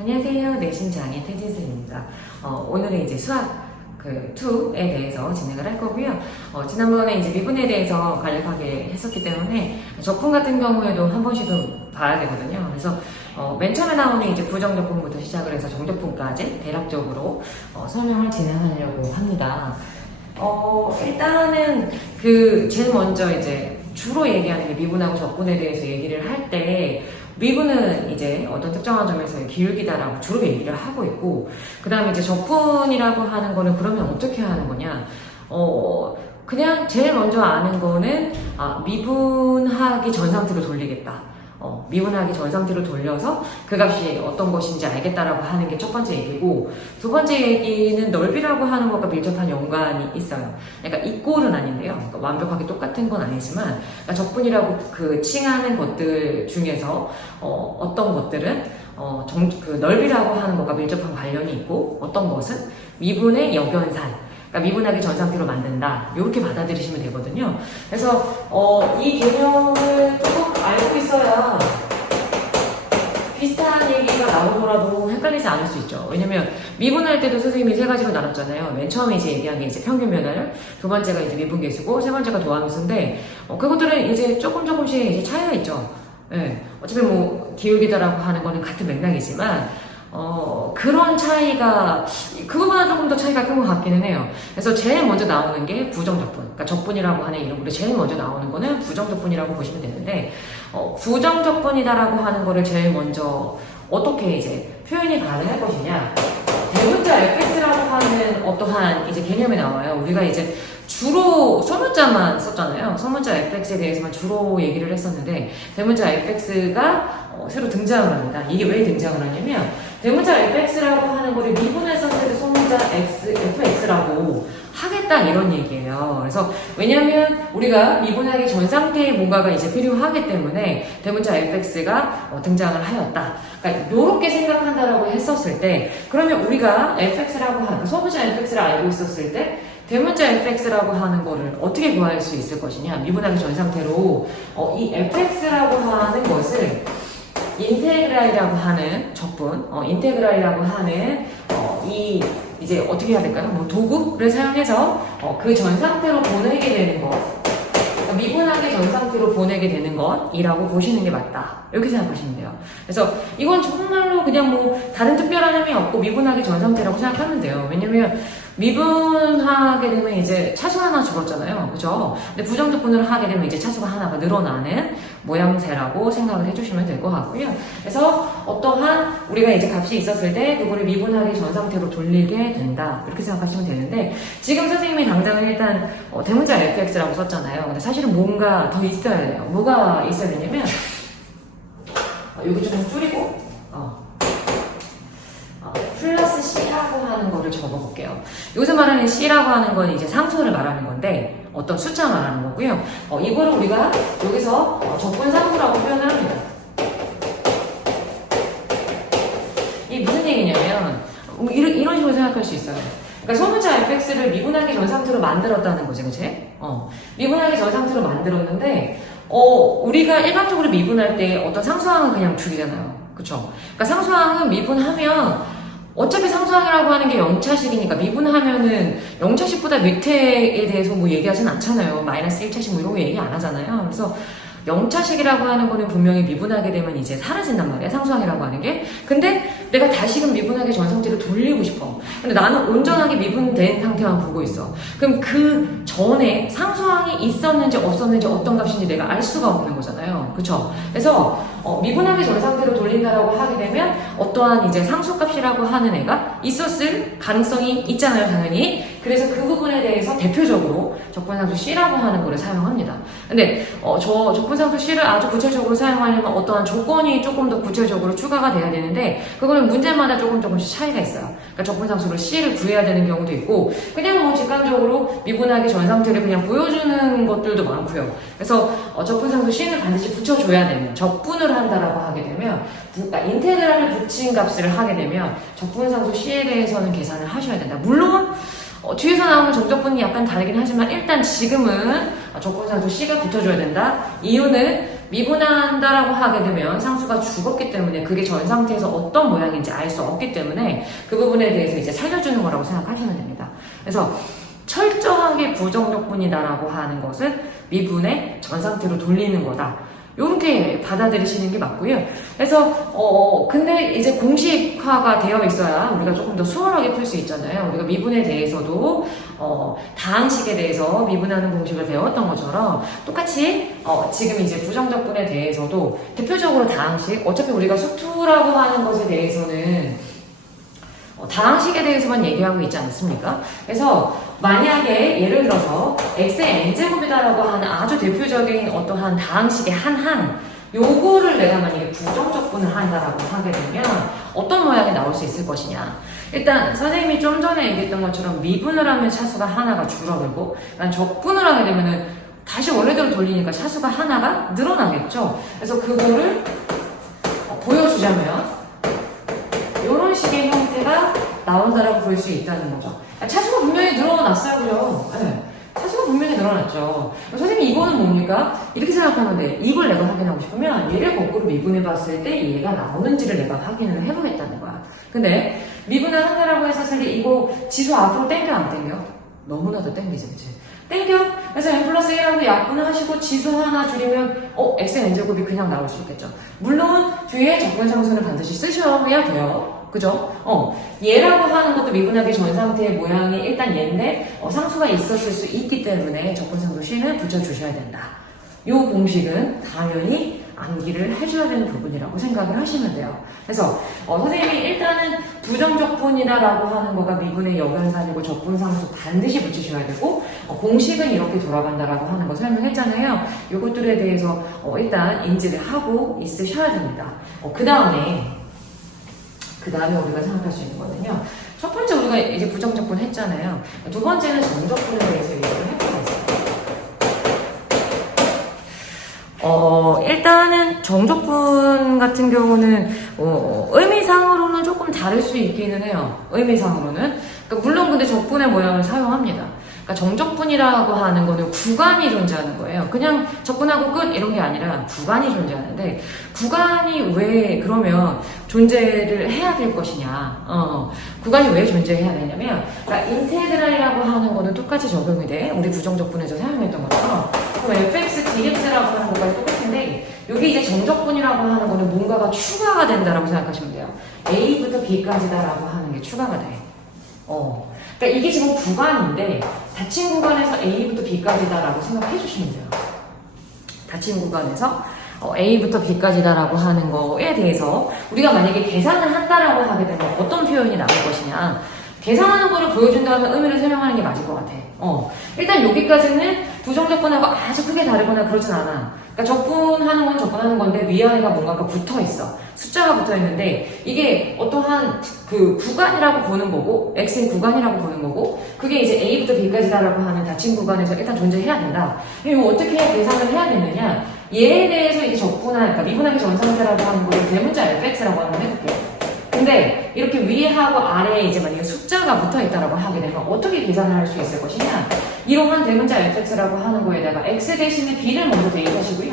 안녕하세요. 내신장애 태진쌤입니다. 오늘은 이제 수학 2에 대해서 진행을 할 거고요. 지난번에 이제 미분에 대해서 간략하게 했었기 때문에 적분 같은 경우에도 한 번씩은 봐야 되거든요. 그래서 맨 처음에 나오는 이제 부정적분부터 시작을 해서 정적분까지 대략적으로 설명을 진행하려고 합니다. 일단은 제일 먼저 이제 주로 얘기하는 게 미분하고 적분에 대해서 얘기를 할 때 미분은 이제 어떤 특정한 점에서의 기울기다라고 주로 얘기를 하고 있고, 그 다음에 이제 적분이라고 하는 거는 그러면 어떻게 하는 거냐? 그냥 제일 먼저 아는 거는 미분하기 전 상태로 돌리겠다. 미분하기 전 상태로 돌려서 그 값이 어떤 것인지 알겠다라고 하는 게 첫 번째 얘기고, 두 번째 얘기는 넓이라고 하는 것과 밀접한 연관이 있어요. 그러니까 이꼴은 아닌데요. 그러니까 완벽하게 똑같은 건 아니지만, 그러니까 적분이라고 칭하는 것들 중에서 어떤 것들은 넓이라고 하는 것과 밀접한 관련이 있고, 어떤 것은 미분의 역연산, 그러니까 미분하기 전 상태로 만든다. 이렇게 받아들이시면 되거든요. 그래서 이 개념을 조금 알고 있어야 비슷한 얘기가 나오더라도 헷갈리지 않을 수 있죠. 왜냐면 미분할 때도 선생님이 세 가지로 나눴잖아요. 맨 처음에 이제 얘기한 게 이제 평균 변화율, 두 번째가 이제 미분계수고, 세 번째가 도함수인데 그것들은 이제 조금씩 이제 차이가 있죠. 네. 어차피 뭐 기울기다라고 하는 거는 같은 맥락이지만 그런 차이가, 그거보다 조금 더 차이가 큰 것 같기는 해요. 그래서 제일 먼저 나오는 게 부정적분. 그러니까 적분이라고 하는 이름으로 제일 먼저 나오는 거는 부정적분이라고 보시면 되는데, 부정적분이다라고 하는 거를 제일 먼저 어떻게 이제 표현이 가능할 것이냐. 대문자 fx라고 하는 어떠한 이제 개념이 나와요. 우리가 이제 주로 소문자만 썼잖아요. 소문자 fx에 대해서만 주로 얘기를 했었는데, 대문자 fx가 새로 등장을 합니다. 이게 왜 등장을 하냐면, 대문자 fx라고 하는 거를 미분했었을 때 소문자 fx라고 하겠다 이런 얘기예요. 그래서 왜냐면 우리가 미분하기 전 상태의 뭔가가 이제 필요하기 때문에 대문자 fx가 등장을 하였다. 그러니까 이렇게 생각한다라고 했었을 때, 그러면 우리가 fx라고 하는 소문자 fx를 알고 있었을 때 대문자 fx라고 하는 거를 어떻게 구할 수 있을 것이냐. 미분하기 전 상태로 이 fx라고 하는 것을 인테그랄이라고 하는 적분, 인테그랄이라고 하는 이제 어떻게 해야 될까요? 뭐 도구를 사용해서 그 전 상태로 보내게 되는 것, 그러니까 미분하기 전 상태로 보내게 되는 것이라고 보시는 게 맞다. 이렇게 생각하시면 돼요. 그래서 이건 정말로 그냥 뭐 다른 특별한 의미 없고 미분하기 전 상태라고 생각하면 돼요. 왜냐면 미분하게 되면 이제 차수 하나 줄었잖아요. 그죠? 근데 부정적분을 하게 되면 이제 차수가 하나가 늘어나는 모양새라고 생각을 해주시면 될 것 같고요. 그래서 어떠한 우리가 이제 값이 있었을 때 그거를 미분하기 전 상태로 돌리게 된다. 이렇게 생각하시면 되는데, 지금 선생님이 당장은 일단 대문자 fx라고 썼잖아요. 근데 사실은 뭔가 더 있어야 돼요. 뭐가 있어야 되냐면 여기 좀 줄이고 플러스 C라고 하는 거를 적어볼게요. 여기서 말하는 C라고 하는 건 이제 상수를 말하는 건데, 어떤 숫자 말하는 거고요. 이거를 우리가 여기서 적분상수라고 표현을 합니다. 이게 무슨 얘기냐면, 이런 식으로 생각할 수 있어요. 그러니까 소문자 fx를 미분하기 전 상태로 만들었다는 거지, 그치? 미분하기 전 상태로 만들었는데, 우리가 일반적으로 미분할 때 어떤 상수항은 그냥 죽이잖아요. 그쵸? 그러니까 상수항은 미분하면 어차피 상수항이라고 하는 게 0차식이니까 미분하면은 0차식보다 밑에에 대해서 뭐 얘기하진 않잖아요. 마이너스 1차식 뭐 이런 거 얘기 안 하잖아요. 그래서 0차식이라고 하는 거는 분명히 미분하게 되면 이제 사라진단 말이야, 상수항이라고 하는 게. 근데 내가 다시금 미분하기 전 상태로 돌리고 싶어. 근데 나는 온전하게 미분된 상태만 보고 있어. 그럼 그 전에 상수항이 있었는지 없었는지 어떤 값인지 내가 알 수가 없는 거잖아요. 그쵸? 그래서 미분하기 전 상태로 돌린다라고 하게 되면 어떠한 이제 상수값이라고 하는 애가 있었을 가능성이 있잖아요, 당연히. 그래서 그 부분에 대해서 대표적으로 적분상수 C라고 하는 거를 사용합니다. 근데 저 적분상수 C를 아주 구체적으로 사용하려면 어떠한 조건이 조금 더 구체적으로 추가가 돼야 되는데, 그거는 문제마다 조금씩 차이가 있어요. 그러니까 적분상수로 C를 구해야 되는 경우도 있고, 그냥 뭐 직관적으로 미분하기 전 상태를 그냥 보여주는 것들도 많고요. 그래서 적분상수 C는 반드시 붙여줘야 되는, 적분을 한다라고 하게 되면, 그러니까 인테그랄을 붙인 값을 하게 되면 적분상수 C에 대해서는 계산을 하셔야 된다. 물론 뒤에서 나오는 정적분이 약간 다르긴 하지만 일단 지금은 적분상수 C가 붙어줘야 된다. 이유는 미분한다라고 하게 되면 상수가 죽었기 때문에 그게 전 상태에서 어떤 모양인지 알 수 없기 때문에 그 부분에 대해서 이제 살려주는 거라고 생각하시면 됩니다. 그래서 철저하게 부정적분이다라고 하는 것은 미분의 전 상태로 돌리는 거다. 이렇게 받아들이시는 게 맞고요. 그래서 근데 이제 공식화가 되어 있어야 우리가 조금 더 수월하게 풀 수 있잖아요. 우리가 미분에 대해서도 다항식에 대해서 미분하는 공식을 배웠던 것처럼 똑같이 지금 이제 부정적분에 대해서도 대표적으로 다항식, 어차피 우리가 수투라고 하는 것에 대해서는 다항식에 대해서만 얘기하고 있지 않습니까? 그래서 만약에 예를 들어서 x의 n제곱이다라고 하는 아주 대표적인 어떠한 다항식의 한 항, 요거를 내가 만약에 부정적분을 한다라고 하게 되면 어떤 모양이 나올 수 있을 것이냐. 일단 선생님이 좀 전에 얘기했던 것처럼 미분을 하면 차수가 하나가 줄어들고 적분을 하게 되면은 다시 원래대로 돌리니까 차수가 하나가 늘어나겠죠. 그래서 그거를 보여주자면 이런 식의 형태가 나온다라고 볼 수 있다는 거죠. 차수가 분명히 늘어났어요, 그죠? 네. 차수가 분명히 늘어났죠. 선생님, 이거는 뭡니까? 이렇게 생각하면 돼. 이걸 내가 확인하고 싶으면 얘를 거꾸로 미분해 봤을 때 얘가 나오는지를 내가 확인을 해보겠다는 거야. 근데 미분을 한다라고 했었을 때 이거 지수 앞으로 땡겨, 안 땡겨? 너무나도 땡기지, 그치? 땡겨. 그래서 n 플러스 1하고 약분하시고 지수 하나 줄이면 x의 n제곱이 그냥 나올 수 있겠죠. 물론 뒤에 적분상수는 반드시 쓰셔야 돼요. 그죠? 얘라고 하는 것도 미분하기 전 상태의 모양이 일단 얘인데 상수가 있었을 수 있기 때문에 적분상수 C는 붙여주셔야 된다. 이 공식은 당연히 암기를 해줘야 되는 부분이라고 생각을 하시면 돼요. 그래서 선생님이 일단은 부정적분이다라고 하는 거가 미분의 역연산이고 적분상수 반드시 붙이셔야 되고 공식은 이렇게 돌아간다라고 하는 거 설명했잖아요. 이것들에 대해서 일단 인지를 하고 있으셔야 됩니다. 그 다음에 우리가 생각할 수 있는 거는요. 첫 번째 우리가 이제 부정적분 했잖아요. 두 번째는 정적분에 대해서 얘기를 해보자. 일단은 정적분 같은 경우는 의미상으로는 조금 다를 수 있기는 해요. 의미상으로는. 그러니까 물론 근데 적분의 모양을 사용합니다. 그러니까 정적분이라고 하는 거는 구간이 존재하는 거예요. 그냥 적분하고 끝 이런 게 아니라 구간이 존재하는데 구간이 왜 그러면 존재를 해야 될 것이냐. 구간이 왜 존재해야 되냐면 그러니까 인테그랄이라고 하는 거는 똑같이 적용이 돼. 우리 부정적분에서 사용했던 것처럼 그럼 fx, dx라고 하는 거가 똑같은데 여기 이제 정적분이라고 하는 거는 뭔가가 추가가 된다라고 생각하시면 돼요. a부터 b까지다라고 하는 게 추가가 돼. 그러니까 이게 지금 구간인데 닫힌 구간에서 A부터 B까지다라고 생각해 주시면 돼요. 닫힌 구간에서 A부터 B까지다라고 하는 거에 대해서 우리가 만약에 계산을 한다라고 하게 되면 어떤 표현이 나올 것이냐. 계산하는 거를 보여준 다음에 의미를 설명하는 게 맞을 것 같아. 일단 여기까지는 부정적분하고 아주 크게 다르거나 그러진 않아. 그러니까 적분하는 건 적분하는 건데 위아래가 뭔가가 붙어 있어. 숫자가 붙어 있는데 이게 어떠한 그 구간이라고 보는 거고 x의 구간이라고 보는 거고 그게 이제 a부터 b까지다라고 하는 닫힌 구간에서 일단 존재해야 된다. 이거 어떻게 계산을 해야 되느냐? 얘에 대해서 이제 그러니까 미분하기 전 상태라고 하는 거를 대문자 fx라고 한번 해볼게요. 근데 이렇게 위하고 아래에 이제 만약에 숫자가 붙어 있다라고 하게 되면 어떻게 계산을 할 수 있을 것이냐? 이러한 대문자 fx라고 하는 거에다가 x 대신에 b를 먼저 대입하시고요.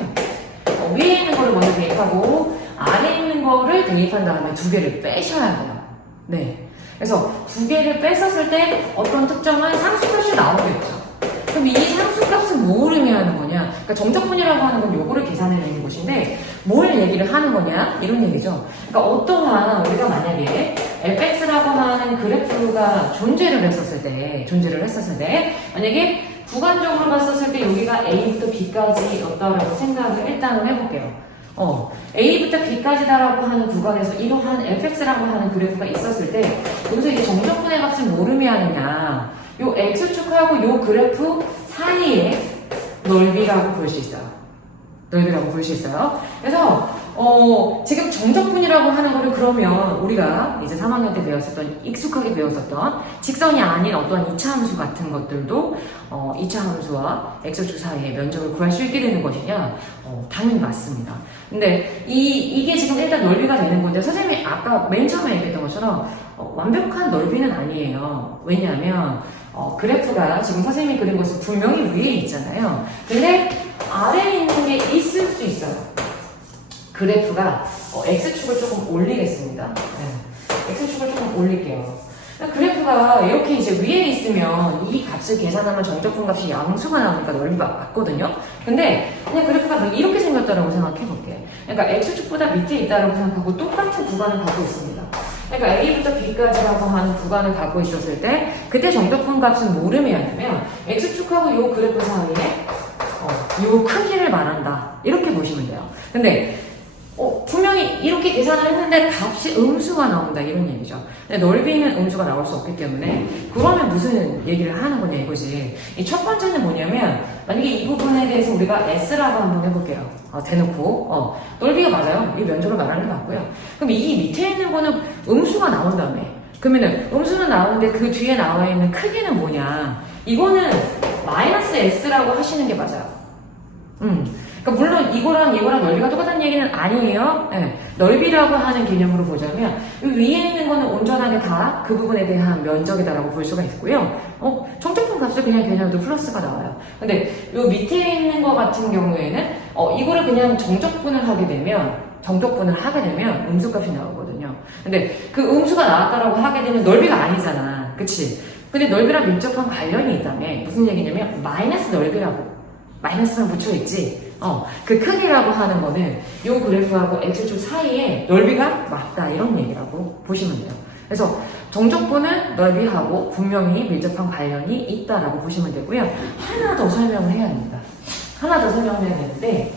위에 있는 거를 먼저 대입하고 아래에 있는 거를 대입한 다음에 두 개를 빼셔야 돼요. 네. 그래서 두 개를 뺐었을 때 어떤 특정한 상수값이 나오겠죠. 그럼 이 상수값은 뭘 의미하는 거냐? 그러니까 정적분이라고 하는 건 요거를 계산해내는 것인데 뭘 얘기를 하는 거냐? 이런 얘기죠. 그러니까 어떠한 우리가 만약에 fx라고 하는 그래프가 존재를 했었을 때 만약에 구간적으로 봤었을 때 여기가 a부터 b까지였다라고 생각을 일단은 해볼게요. A부터 B까지다라고 하는 구간에서 이러한 fx라고 하는 그래프가 있었을 때 여기서 이제 정적분의 값은 뭘 의미하느냐? 요 x축하고 요 그래프 사이의 넓이라고 볼 수 있어요. 그래서 지금 정적분이라고 하는 거를 그러면 우리가 이제 3학년 때 배웠었던 익숙하게 배웠었던 직선이 아닌 어떠한 2차 함수 같은 것들도 2차 함수와 x축 사이의 면적을 구할 수 있게 되는 것이냐? 당연히 맞습니다. 근데 이게 지금 일단 넓이가 되는 건데 선생님이 아까 맨 처음에 얘기했던 것처럼 완벽한 넓이는 아니에요. 왜냐하면 그래프가 지금 선생님이 그린 것은 분명히 위에 있잖아요. 근데 아래에 있는 게 있을 수 있어요. 그래프가 X축을 조금 올리겠습니다. 네. X축을 조금 올릴게요. 그래프가 이렇게 이제 위에 있으면 이 값을 계산하면 정적분 값이 양수가 나오니까 넓이가 맞거든요. 근데 그냥 그래프가 이렇게 생겼다라고 생각해 볼게. 그러니까 X축보다 밑에 있다라고 생각하고 똑같은 구간을 갖고 있습니다. 그러니까 A부터 B까지라고 하는 구간을 갖고 있었을 때 그때 정적분 값은 뭐를 의미하냐면 X축하고 요 그래프 사이에 요 크기를 말한다. 이렇게 보시면 돼요. 근데 분명히 이렇게 계산을 했는데 값이 음수가 나온다 이런 얘기죠. 근데 넓이는 음수가 나올 수 없기 때문에 그러면 무슨 얘기를 하는 거냐 이거지. 이 첫 번째는 뭐냐면 만약에 이 부분에 대해서 우리가 S라고 한번 해볼게요. 대놓고 넓이가 맞아요. 이 면적을 말하는 게 맞고요. 그럼 이 밑에 있는 거는 음수가 나온 다음에 그러면은 음수는 나오는데 그 뒤에 나와 있는 크기는 뭐냐? 이거는 마이너스 S라고 하시는 게 맞아요. 그러니까 물론 이거랑 넓이가 똑같다는 얘기는 아니에요. 네. 넓이라고 하는 개념으로 보자면 이 위에 있는 거는 온전하게 다 그 부분에 대한 면적이다라고 볼 수가 있고요. 정적분 값을 그냥 계산해도 플러스가 나와요. 근데 이 밑에 있는 거 같은 경우에는 이거를 그냥 정적분을 하게 되면 음수값이 나오거든요. 근데 그 음수가 나왔다라고 하게 되면 넓이가 아니잖아. 그치? 근데 넓이랑 밀접한 관련이 있다며 무슨 얘기냐면 마이너스 넓이라고 마이너스만 붙여있지. 그 크기라고 하는 거는 이 그래프하고 X축 사이에 넓이가 맞다 이런 얘기라고 보시면 돼요. 그래서 정적분은 넓이하고 분명히 밀접한 관련이 있다라고 보시면 되고요. 하나 더 설명을 해야 됩니다. 하나 더 설명을 해야 되는데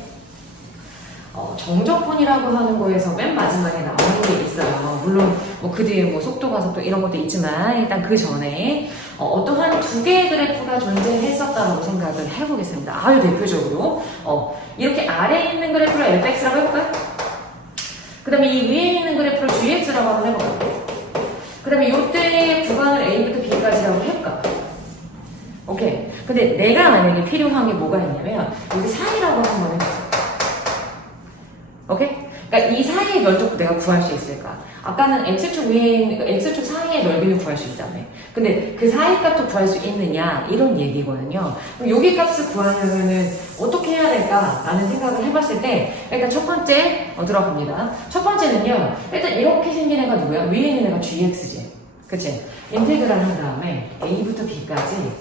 정적분이라고 하는 거에서 맨 마지막에 나오는 게 있어요. 물론 그 뒤에 속도, 가속도 이런 것도 있지만 일단 그 전에 어떠한 두 개의 그래프가 존재했었다고 생각을 해보겠습니다. 아주 대표적으로 이렇게 아래에 있는 그래프를 fx라고 해볼까요? 그 다음에 이 위에 있는 그래프를 gx라고 한번 해볼까요? 그 다음에 이때의 구간을 a부터 b까지라고 해볼까? 오케이. 근데 내가 만약에 필요한 게 뭐가 있냐면 여기 사이라고 한번 해볼까? 오케이? 그러니까 이 사이의 면적도 내가 구할 수 있을까? 아까는 X축 위에 있는, X축 사이의 넓이는 구할 수 있다며. 근데 그 사이 값도 구할 수 있느냐? 이런 얘기거든요. 그럼 여기 값을 구하려면은 어떻게 해야 될까? 라는 생각을 해봤을 때, 일단 첫 번째, 들어갑니다. 첫 번째는요, 일단 이렇게 생긴 애가 누구야? 위에 있는 애가 gx지. 그치? 인테그랄 한 다음에 a부터 b까지,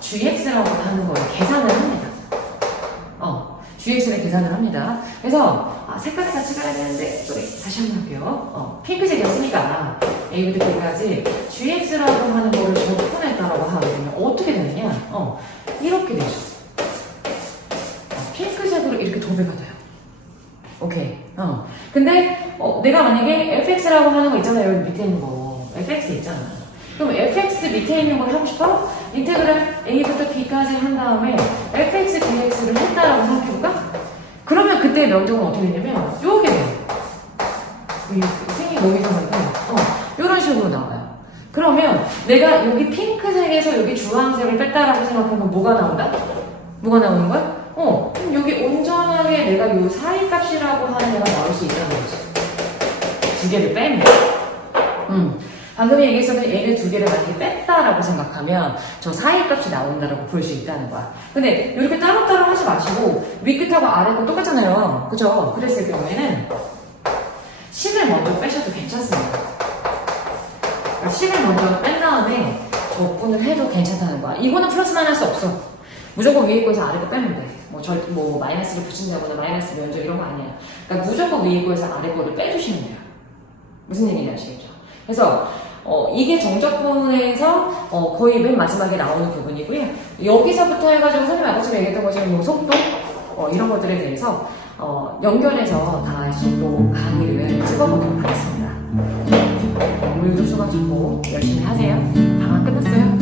gx라고 하는 걸 계산을 합니다. gx를 계산을 합니다. 그래서 색깔을 같이 가야 되는데 다시 한번 할게요. 핑크색이었으니까 a부터 b까지 gx라고 하는 거를 적분했다라고 하게 되면 어떻게 되느냐? 이렇게 되죠. 핑크색으로 이렇게 도배가 돼요. 오케이. 근데 내가 만약에 fx라고 하는 거 있잖아요. 여기 밑에 있는 거 fx 있잖아. 그럼 fx 밑에 있는 걸 하고 싶어? 인테그랄 a부터 b까지 한 다음에 fx dx를 했다라고 생각해볼까? 그러면 그때 면적은 어떻게 되냐면 요게 돼요. 생이 너무 이상한데 요런 식으로 나와요. 그러면 내가 여기 핑크색에서 여기 주황색을 뺐다라고 생각하면 뭐가 나온다? 뭐가 나오는 거야? 그럼 여기 온전하게 내가 요 사이 값이라고 하는 애가 나올 수 있다는 거지. 두 개를 빼면. 방금 얘기했었던 얘를 두 개를 만약에 뺐다라고 생각하면 저 사이 값이 나온다라고 볼 수 있다는 거야. 근데 이렇게 따로따로 하지 마시고 위 끝하고 아래 거 똑같잖아요. 그죠? 그랬을 경우에는 식을 먼저 빼셔도 괜찮습니다. 그러니까 식을 먼저 뺀 다음에 적분을 해도 괜찮다는 거야. 이거는 플러스만 할 수 없어. 무조건 위에 거에서 아래 거 빼면 돼. 마이너스를 붙인다거나 마이너스 면적 이런 거 아니야. 그러니까 무조건 위에 거에서 아래 거를 빼주시면 돼요. 무슨 얘기인지 아시겠죠? 그래서 이게 정적분에서 거의 맨 마지막에 나오는 부분이고요. 여기서부터 해가지고 선생님 아까처럼 얘기했던 것처럼 속도 이런 것들에 대해서 연결해서 다시 또 강의를 찍어보도록 하겠습니다. 오늘도 수고하셨고 열심히 하세요. 방학 끝났어요.